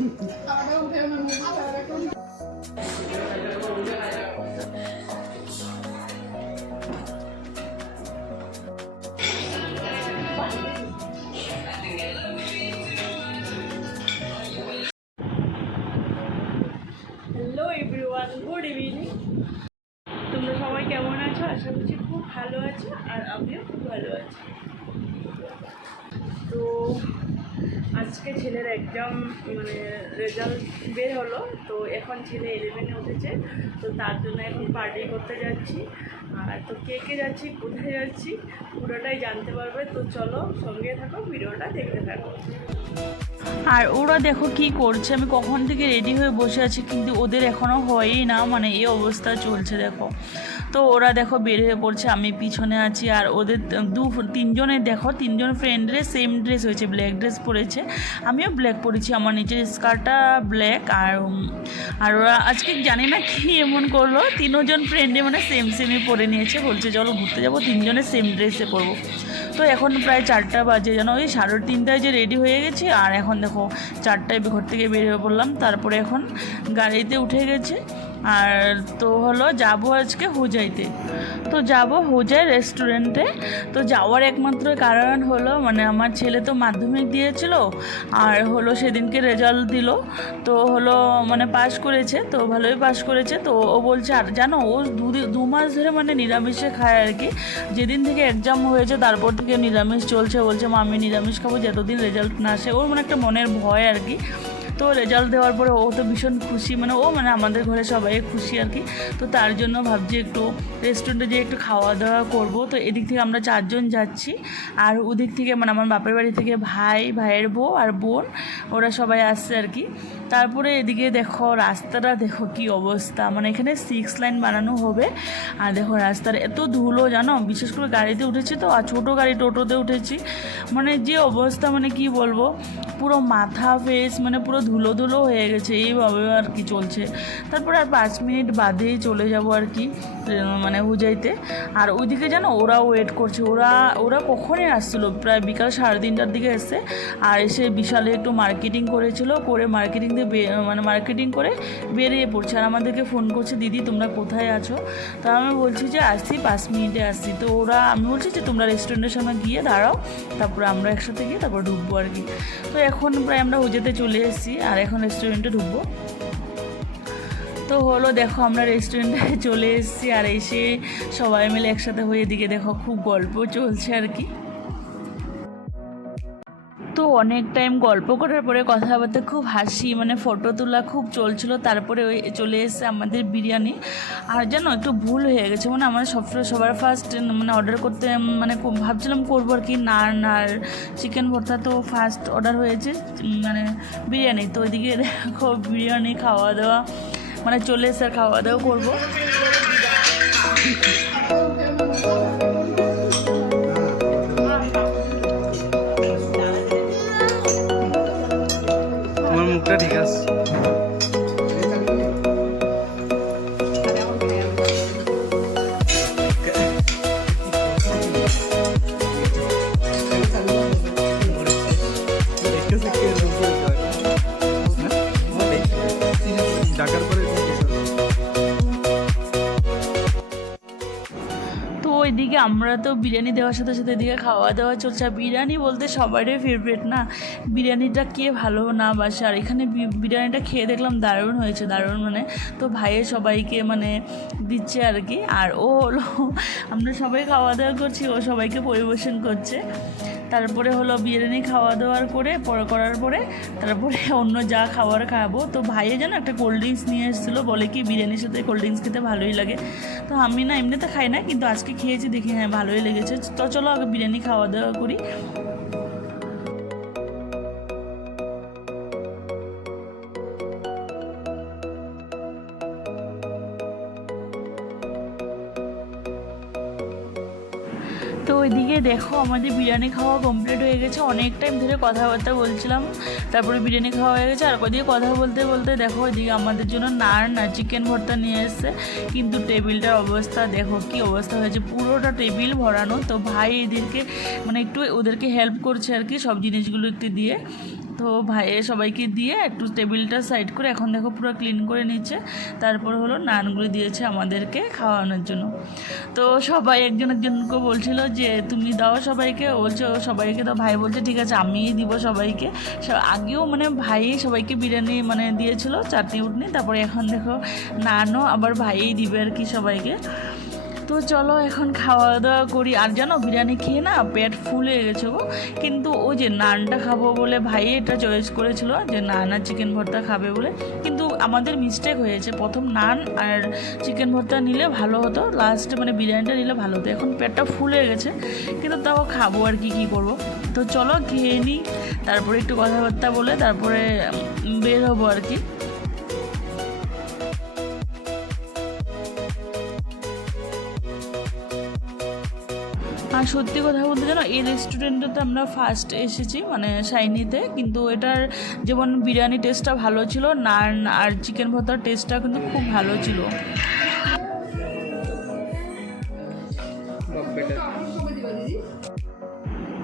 Hello everyone, good evening. তোমরা সবাই কেমন আছো? আশা করছি খুব ভালো আছো, আর আমিও খুব ভালো আছি। তো আজকে ছেলের এক্সাম মানে রেজাল্ট বের হলো, তো এখন ছেলে 11-এ উঠেছে, তো তার জন্য এখন পার্টি করতে যাচ্ছি। আর তো কে কে যাচ্ছি, কোথায় যাচ্ছি, পুরোটাই জানতে পারবে। তো চলো সঙ্গে থাকো, ভিডিওটা দেখতে থাকো। আর ওরা দেখো কি করছে, আমি কখন থেকে রেডি হয়ে বসে আছি, কিন্তু ওদের এখনও হয়ই না, মানে এই অবস্থা চলছে দেখো। তো ওরা দেখো বের হয়ে পড়ছে, আমি পিছনে আছি। আর ওদের তিনজনের দেখো, তিনজন ফ্রেন্ডের সেম ড্রেস হয়েছে, ব্ল্যাক ড্রেস পরেছে, আমিও ব্ল্যাক পরেছি, আমার নিচের স্কার্টটা ব্ল্যাক। আর ওরা আজকে জানি না কি এমন করলো, তিনজন ফ্রেন্ডে মানে সেমই পরে নিয়েছে, বলছে চলো ঘুরতে যাবো, তিনজনের সেম ড্রেসে পরবো। তো এখন প্রায় 4টা বাজে, যেন ওই 3:30টায় যে রেডি হয়ে গেছি, আর এখন দেখো 4টায় ঘর থেকে বের হয়ে পড়লাম। তারপরে এখন গাড়িতে উঠে গেছে, আর তো হলো যাবো আজকে হুজাইতে। তো যাব হুজাই রেস্টুরেন্টে। তো যাওয়ার একমাত্র কারণ হলো মানে আমার ছেলে তো মাধ্যমিক দিয়েছিল, আর হলো সেদিনকে রেজাল্ট দিল, তো হলো মানে পাশ করেছে, তো ভালোই পাশ করেছে। তো ও বলছে, আর জানো ও 2 মাস ধরে মানে নিরামিষে খায় আর কি। যেদিন থেকে এক্সাম হয়েছে তারপর থেকে নিরামিষ চলছে, বলছে মা আমি নিরামিষ খাবো যতদিন রেজাল্ট না আসে। ওর মানে একটা মনের ভয় আর কি। তো রেজাল্ট দেওয়ার পরে ও তো ভীষণ খুশি, মানে ও মানে আমাদের ঘরে সবাই খুশি আর কি। তো তার জন্য ভাবছি একটু রেস্টুরেন্টে যেয়ে একটু খাওয়া দাওয়া করব। তো এদিক থেকে আমরা 4জন যাচ্ছি, আর ওদিক থেকে মানে আমার বাপের বাড়ি থেকে ভাইয়ের বউ আর বোন, ওরা সবাই আসছে আর কি। তারপরে এদিকে দেখো রাস্তাটা দেখো কি অবস্থা, মানে এখানে 6 লাইন বানানো হবে। আর দেখো রাস্তার এত ধুলো জানো, বিশেষ করে গাড়িতে উঠেছি তো, আর ছোটো গাড়ি টোটোতে উঠেছি, মানে যে অবস্থা মানে কি বলবো, পুরো মাথা ফেস মানে পুরো ধুলো ধুলো হয়ে গেছে, এইভাবে আর কি চলছে। তারপর আর 5 মিনিট বাদেই চলে যাব আর কি মানে হুজাইতে। আর ওইদিকে জানো ওরা ওয়েট করছে, ওরা কখনই আসছিলো, প্রায় বিকাল 3:30টার দিকে এসছে। আর এসে বিশালে একটু মার্কেটিং করেছিল, করে মার্কেটিং করে বেরিয়ে পড়ছে, আর আমাদেরকে ফোন করছে, দিদি তোমরা কোথায় আছো? তো আমি বলছি যে আসছি, 5 মিনিটে আসছি। তো আমি বলছি যে তোমরা রেস্টুরেন্টের সামনে গিয়ে দাঁড়াও, তারপরে আমরা একসাথে গিয়ে তারপর ঢুকবো আর কি। তো এখন প্রায় আমরা হুজাইতে চলে এসেছি, আর এখন রেস্টুরেন্টে ঢুকবো। তো হলো দেখো আমরা রেস্টুরেন্টে চলে এসেছি, আর এসে সবাই মিলে একসাথে হয়ে এদিকে দেখো খুব গল্প চলছে আর কি। তো অনেক টাইম গল্প করার পরে কথাবার্তা খুব হাসি মানে ফটো তোলা খুব চলছিল। তারপরে ওই চলে এসে আমাদের বিরিয়ানি। আর জানো একটু ভুল হয়ে গেছে, মানে আমরা সবার ফার্স্ট মানে অর্ডার করতে মানে ভাবছিলাম করবো আর কি নান আর চিকেন ভর্তা, তো ফার্স্ট অর্ডার হয়েছে মানে বিরিয়ানি। তো ওইদিকে দেখো বিরিয়ানি খাওয়া দাওয়া মানে চলে এসে খাওয়া দাওয়া করবো। তোমার মুখটা ঠিক আছে। ডাকার পরে এদিকে আমরা তো বিরিয়ানি দেওয়ার সাথে সাথে এদিকে খাওয়া দাওয়া চলছে। আর বিরিয়ানি বলতে সবারই ফেভারিট না, বিরিয়ানিটা কে ভালো না বাসে। আর এখানে বিরিয়ানিটা খেয়ে দেখলাম দারুণ হয়েছে, দারুণ মানে। তো ভাইয়ের সবাইকে মানে দিচ্ছে আর কি। আর ও হলো আমরা সবাই খাওয়া দাওয়া করছি, ও সবাইকে পরিবেশন করছে। তারপরে হলো বিরিয়ানি খাওয়া দাওয়ার করার পরে তারপরে অন্য যা খাবার খাবো। তো ভাইয়ে যেন একটা কোল্ড ড্রিঙ্কস নিয়ে এসেছিলো, বলে কি বিরিয়ানির সাথে কোল্ড ড্রিঙ্কস খেতে ভালোই লাগে। তো আমি না এমনিতে খাই না, কিন্তু আজকে খেয়েছি, দেখি হ্যাঁ ভালোই লেগেছে। তো চলো আগে বিরিয়ানি খাওয়া দাওয়া করি। তো ওইদিকে দেখো আমাদের বিরিয়ানি খাওয়া কমপ্লিট হয়ে গেছে, অনেক টাইম ধরে কথাবার্তা বলছিলাম, তারপরে বিরিয়ানি খাওয়া হয়ে গেছে। আর ওইদিকে কথা বলতে বলতে দেখো ওইদিকে আমাদের জন্য নান আর চিকেন ভর্তা নিয়ে এসছে, কিন্তু টেবিলটার অবস্থা দেখো কি অবস্থা হয়েছে, পুরোটা টেবিল ভরানো। তো ভাই এদেরকে মানে একটু ওদেরকে হেল্প করছে আর কি, সব জিনিসগুলো একটু দিয়ে। তো ভাইয়ে সবাইকে দিয়ে একটু টেবিলটা সাইড করে এখন দেখো পুরো ক্লিন করে নিচ্ছে। তারপর হলো নানগুলি দিয়েছে আমাদেরকে খাওয়ানোর জন্য। তো সবাই একজনকে বলছিল যে তুমি দাও সবাইকে, বলছে সবাইকে দাও। ভাই বলছে ঠিক আছে আমিই দিব সবাইকে। আগেও মানে ভাই সবাইকে বিরিয়ানি মানে দিয়েছিল চাটনি উটনি, তারপরে এখন দেখো নানও আবার ভাইই দিবে আর কি সবাইকে। তো চলো এখন খাওয়া দাওয়া করি। আর জানো বিরিয়ানি খেয়ে না পেট ফুলে গেছে গো, কিন্তু ওই যে নানটা খাবো বলে ভাই এটা চয়েস করেছিল যে নান আর চিকেন ভর্তা খাবে বলে, কিন্তু আমাদের মিস্টেক হয়েছে। প্রথম নান আর চিকেন ভর্তা নিলে ভালো হতো, লাস্টে মানে বিরিয়ানিটা নিলে ভালো হতো। এখন পেটটা ফুলে গেছে, কিন্তু তাও খাবো আর কি করবো। তো চলো খেয়ে নিই, তারপরে একটু কথাবার্তা বলে তারপরে বের হবো আর কি। আর সত্যি কথা বলতে জানো এই রেস্টুরেন্টটাতে আমরা ফার্স্ট এসেছি মানে শাইনিতে, কিন্তু এটার যেমন বিরিয়ানি টেস্টটা ভালো ছিল, নান আর চিকেন ভর্তার টেস্টটা কিন্তু খুব ভালো ছিল।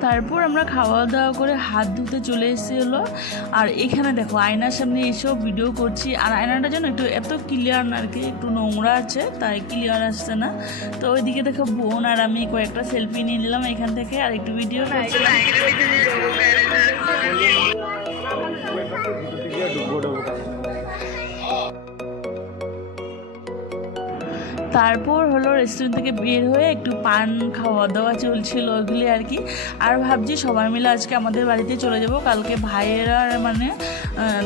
তারপর আমরা খাওয়া দাওয়া করে হাত ধুতে চলে এসেছিলো। আর এখানে দেখো আয়নার সামনে এসেও ভিডিও করছি, আর আয়নাটা যেন একটু এত ক্লিয়ার না আর কি, একটু নোংরা আছে তাই ক্লিয়ার আসছে না। তো ওইদিকে দেখো বোন আর আমি কয়েকটা সেলফি নিয়ে নিলাম এখান থেকে, আর একটু ভিডিও করছিলাম। তারপর হলো রেস্টুরেন্ট থেকে বের হয়ে একটু পান খাওয়া দাওয়া চলছিল ওগুলি আর কি। আর ভাবছি সবাই মিলে আজকে আমাদের বাড়িতে চলে যাব, কালকে ভাইয়েরা মানে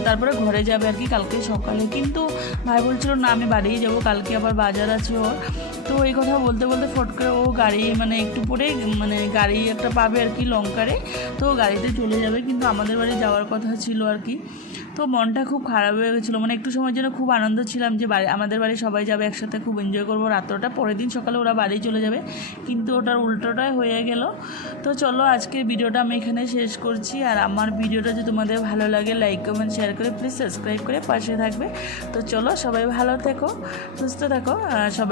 তারপরে ঘরে যাবে আর কি কালকে সকালে। কিন্তু ভাই বলছিল না আমি বাড়িই যাব, কালকে আবার বাজার আছে ওর। তো এই কথা বলতে বলতে ফট করে ও গাড়ি মানে একটু পরে মানে গাড়ি একটা পাবে আর কি লঙ্কারে, তো গাড়িতে চলে যাবে। কিন্তু আমাদের বাড়ি যাওয়ার কথা ছিল আর কি। তো মনটা খুব খারাপ হয়ে গেছিলো, মানে একটু সময়ের জন্য খুব আনন্দ ছিলাম যে আমাদের বাড়ি সবাই যাবে একসাথে, খুব এনজয় করবো রাত্রটা। পরের দিন সকালে ওরা বাড়ি চলে যাবে, কিন্তু ওটার উল্টোটাই হয়ে গেল। তো চলো আজকের ভিডিওটা আমি এখানে শেষ করছি। আর আমার ভিডিওটা যদি তোমাদের ভালো লাগে লাইক কমেন্ট শেয়ার করে প্লিজ সাবস্ক্রাইব করে পাশে থাকবে। তো চলো সবাই ভালো থেকো, সুস্থ থাকো, সবাই